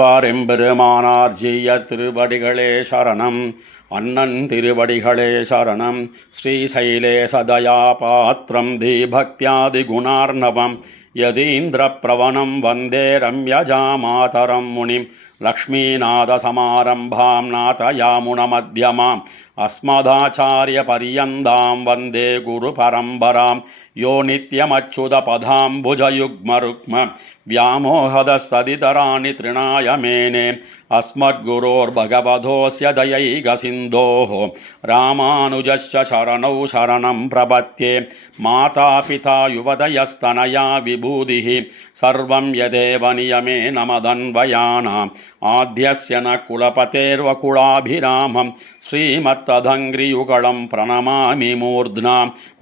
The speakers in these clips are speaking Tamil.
வாரெம்பெருமானார் ஜீய திருவடிகளே சரணம். அண்ணன் திருவடிகளே சரணம். ஸ்ரீசைலே சதயா பாத்திரம் தீபக்தியாதி குணார்ணவம் யதீந்திர பிரவணம் வந்தே ரம்யஜா மாதரம் முனிம் லக்ஷ்மீநாதசமாரம்பாம் நாதயாமுனமத்யமாம் அஸ்மதாச்சாரிய பரியந்தாம் வந்தே குரு பரம்பராம் யோ நித்யமச்சுதபதாம்புஜயுக்மருக்ம व्यामोहदस्तदितराणि तृणाय मेने अस्मद्गुरोर्भगवतोऽस्य दयैकसिन्धोः रामानुजस्य शरणौ शरणं प्रपद्ये मातापिता युवतयस्तनया विभूतिः सर्वं यदेव नियमेन मदन्वयानाम् आद्यस्य न कुलपतेर्वकुलाभिरामं श्रीमत्तदङ्घ्रियुगलं प्रणमामि मूर्ध्ना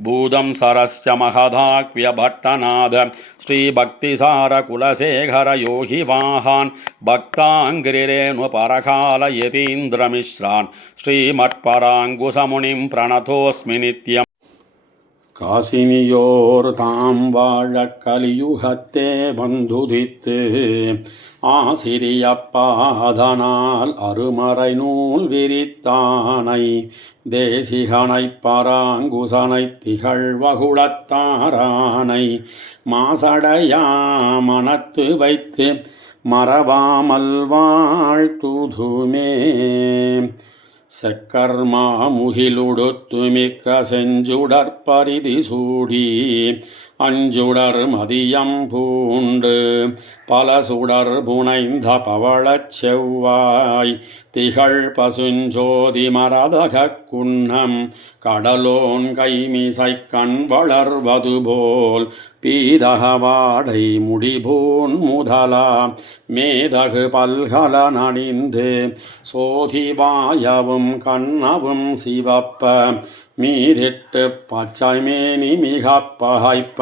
भूतं सरश्च महदाक्व्यभट्टनाद श्रीभक्तिसार कुलशेखर योहि वाहान् भक्ताङ्घ्रिरेणु परकाल यतीन्द्रमिश्रान् श्रीमत्पराङ्कुशमुनिं प्रणतोऽस्मि नित्यम्. காசினியோர் தாம் வாழ கலியுகத்தே வந்துதித்து ஆசிரியப்பாதனால் அருமறை நூல் விரித்தானை தேசிகனை பராங்குசனை திகழ்வகுளத்தாரானை மாசடையா மனத்து வைத்து மறவாமல் வாழ்த்துதுமே. செக்கர்மா முகிலுடுத்து மிக்க செஞ்சுடற்பரிதி சூடி அஞ்சுடர் மதியம் பூண்டு பல சுடர் புனைந்த பவளச் செவ்வாய் திகழ் பசுஞ்சோதி மரதக குன்னம் கடலோன் கைமிசை கண் வளர்வது போல் பீதகவாடை முடிபூன் முதலா மேதகு பல்கல நணிந்து சோதிவாயவும் கண்ணவும் சிவப்ப மீதிட்டு பச்சைமேனி மிக பகைப்ப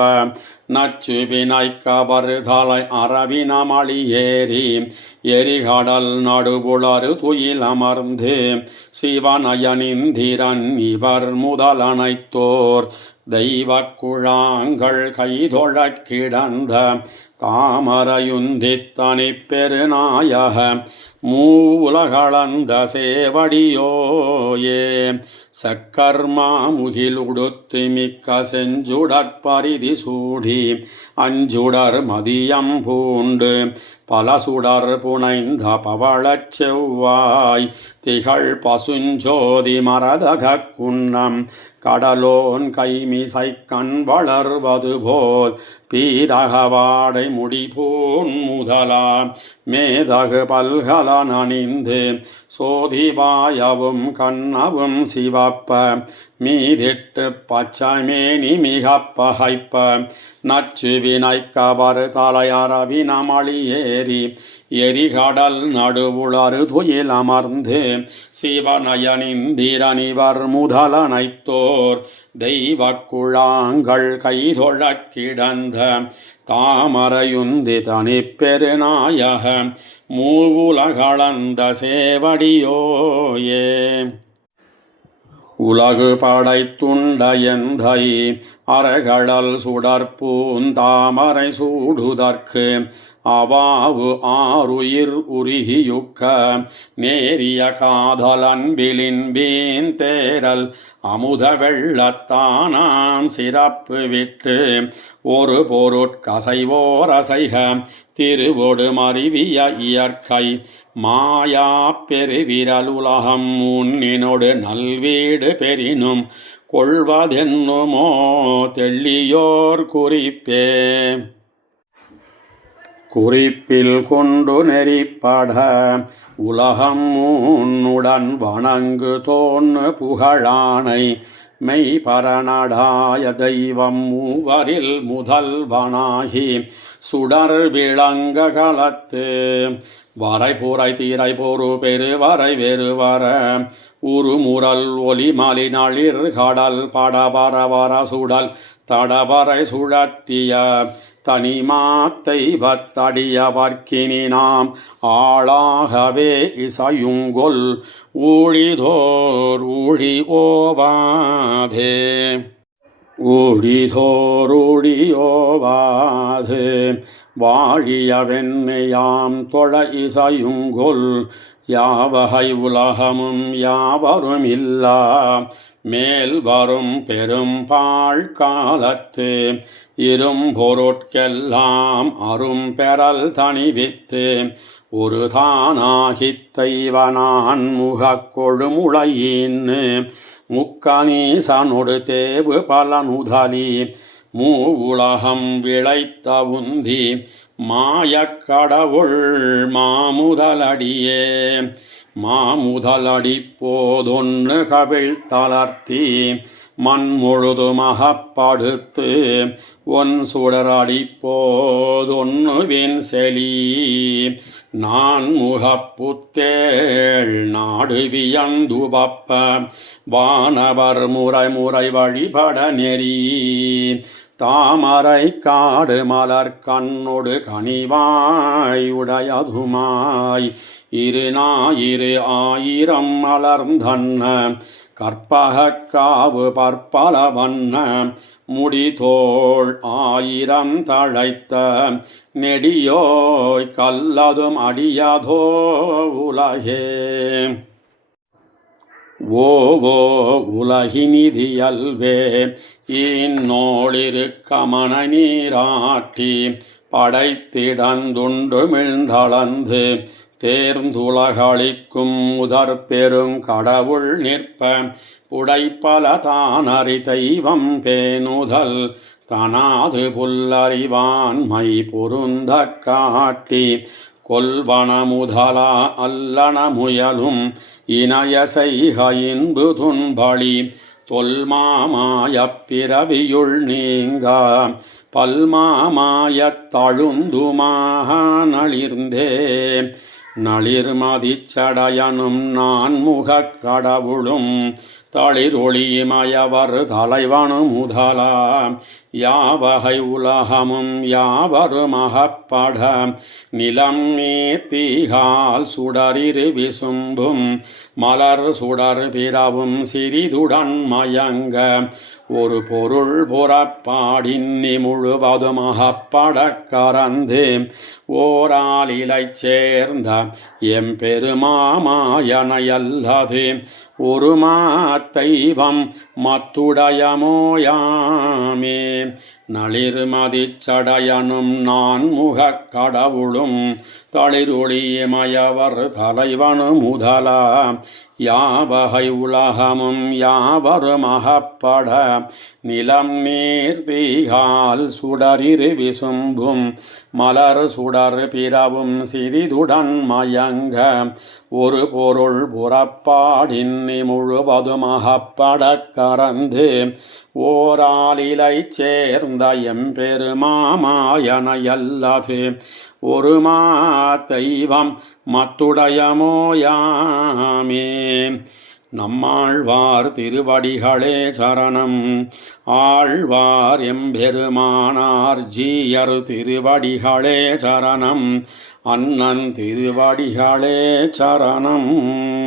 நச்சு வினைக்கவர்தலை அரவினமளி ஏறி எரிகடல் நடுபுளறு துயிலமர்ந்து சிவனயனிந்திரன் இவர் முதலனைத்தோர் தெய்வ குழாங்கள் கைதொழக் கிடந்த தாமரையுந்தித்தனி பெருநாயக மூலகளந்த சேவடியோயே. சக்கர்மா முகில் உடுத்து மிக்க செஞ்சுடற்பரிதி சூடி அஞ்சுடர் மதியம் பூண்டு பல சுடர் புனைந்த பவளச் செவ்வாய் திகழ் பசுஞ்சோதி மரதக குன்னம் கடலோன் கைமிசை கண் வளர்வது போல் பீதகவாடை முடிபூன் முதலா மேதகு பல்கல நணிந்து சோதிவாயவும் கண்ணவும் சிவப்ப மீதிட்டு பச்சைமேனி மிக பகைப்ப நச்சு வினைக்கவர் தலையரவினமளி ஏறி எரிகடல் நடுவுளறு துயிலமர்ந்து சிவனயனிந்திரனிவர் முதலனைத்தோர் தெய்வ குழாங்கள் கைதொழக் கிடந்த தாமரையுந்தி தனி பெருநாயக மூவுலகளந்த சேவடியோயே. உலகு படைத்துண்டயந்தை அறகடல் சுடற்பூந்தாமரை சூடுதற்கு அவாவு ஆறுயிர் உருகியுக்க நேரிய காதலன்பிலின் வீண் தேரல் அமுத வெள்ளத்தானாம் சிறப்பு விட்டு ஒரு பொருட்கசைவோரசைக திருவொடு மறிவிய இயற்கை மாயா பெருவிரலுலகம் முன்னினொடு நல்வீடு பெறினும் கொள்வதென்னுமோ தெள்ளியோர் குறிப்பே. குறிப்பில் கொண்டு நெறிப்பட உலகம் முன்னுடன் வணங்கு தோன்னு புகழானை மெய் பரநடாய தெய்வம் மூவரில் முதல்வனாகி சுடர் விளங்க கலத்து வரைபுரை தீரை பொறு பெருவரை வெறுவர உருமுரல் ஒலிமலி நளிர் கடல் படவர வர சுடல் தடவரை சுழத்திய தனிமாத்தை பத்தடியவர்க்கினி நாம் ஆளாகவே இசையுங்கொல் ஊழிதோர் ஊழி ஓவாதே. ஊழிதோருழியோவாது வாழிய வெண்மையாம் தொழ இசையுங்கொல் யாவகை உலகமும் யாவரும் இல்லா மேல் வரும் பெரும் பாழ்காலத்து இரும்பொருட்கெல்லாம் அரும் பெறல் தணிவித்து ஒரு தானாகித் தெய்வனான் முகக் கொழுமுளையின் முக்கணீசனொடு தேவு பலனுதலி மூவுலகம் விளைத்த உந்தி மாயக்கடவுள் மாமுதலடியே மாமுதலடி போதொன்று கவிழ் தளர்த்தி மண் முழுதுமகப்படுத்து ஒன் சுடரடி போதொன்னு வெண் செலி நான் முகப்புத்தேள் நாடு வியந்துபப்ப வானவர் முறை முறை வழிபட நெறி தாமரை காடு மலர் கண்ணொடு கனிவாய் உடையதுமாய் இரு ஞாயிறு ஆயிரம் மலர்ந்தன்ன கற்பகக்காவு பற்பல வண்ண முடிதோள் ஆயிரம் தழைத்த நெடியோய் கல்லதும் அடியதோ உலகே ஓவோ உலகினிதியல்வே இந்நோளிருக்கமன நீராட்டி படைத்திடந்துண்டு மிழ்ந்தளந்து தேர்ந்துலகளிக்கும் முதற் பெருங் கடவுள் நிற்ப புடைப்பல தானறி தெய்வம் பேணுதல் தனாது புல்லறிவான்மை பொருந்த காட்டி கொல்வன முதலா அல்லன முயலும் இணைய செய்க இன்பு துன்பளி தொல்மாமாயப் பிறவியுள் நீங்கா பல்மாமாயத் தழுந்துமாக நளிர்ந்தே நளிர்மதிச்சடையனும் நான்முகக் கடவுளும் தளிரொளிமயவர் தலைவனு முதலா யாவகை உலகமும் யாவரும் அகப்பட நிலம் நீர்த்திகால் சுடரிரு விசும்பும் மலர் சுடர் பிறவும் சிறிதுடன் மயங்க ஒரு பொருள் புறப்பாடின்னி முழுவதும் அகப்படக் கறந்து ஓராலிலைச் சேர்ந்த எம்பெருமாமாயனையல்லது ஒரு தெய்வம் மத்துடையமோயாமே நளிர்மதிச்சடையனும் நான்முகக் கடவுளும் தளிரொளிமயவர் தலைவனு முதலா யாவகை உலகமும் யாவரும் அகப்பட நிலம் நீர்த்திகால் சுடரிரு விசும்பும் மலர் சுடர் பிறவும் சிறிதுடன் மயங்க ஒரு பொருள் புறப்பாடின்னி முழுவதும் அகப்படக் கறந்து ஓராலிலைச் சேர்ந்த எம்பெருமாமாயனையல்லது ஒரு தெய்வம் மத்துடையமோயாமே நம்மாழ்வார் திருவடிகளே சரணம். ஆழ்வார் எம்பெருமானார் ஜீயர் திருவடிகளே சரணம். அண்ணன் திருவடிகளே சரணம்.